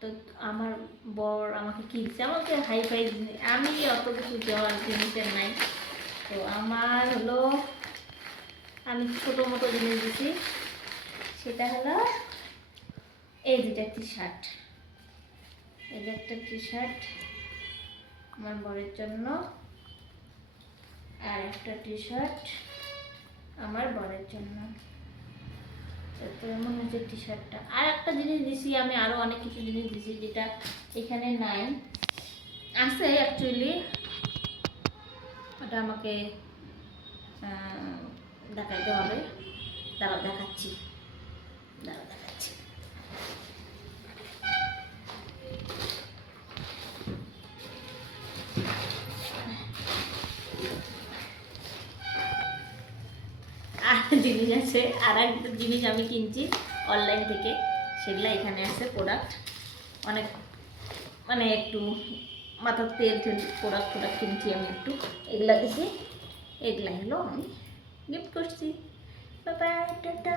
তো আমার বর আমাকে কিনছে, আমাকে হাই ফাই জিনিস, আমি অত কিছু দেওয়ার জিনিসের নাই। তো আমার হলো আমি ছোটো মোটো জিনিস দিছি, সেটা হলো এই দুটো টি শার্ট, এই যে একটা টি শার্ট আমার বরের জন্য, আর একটা টি শার্ট আমার বরের জন্য। তো এমন হচ্ছে টি শার্টটা। আর একটা জিনিস দিছি আমি, আরও অনেক কিছু জিনিস দিছি যেটা এখানে নাই, আছে অ্যাকচুয়ালি, ওটা আমাকে দেখাইতে হবে। দাঁড়াও দেখাচ্ছি, দাঁড়াও দেখাচ্ছি। আর জিনিস আছে, আর একটা জিনিস আমি কিনছি অনলাইন থেকে, সেগুলো এখানে আছে প্রোডাক্ট, অনেক মানে একটু মাথার তেল তেল প্রোডাক্ট কিনছি আমি একটু, এগুলা দেখি, এগুলা হলো আমি গিফট করছি। Bye bye, tata.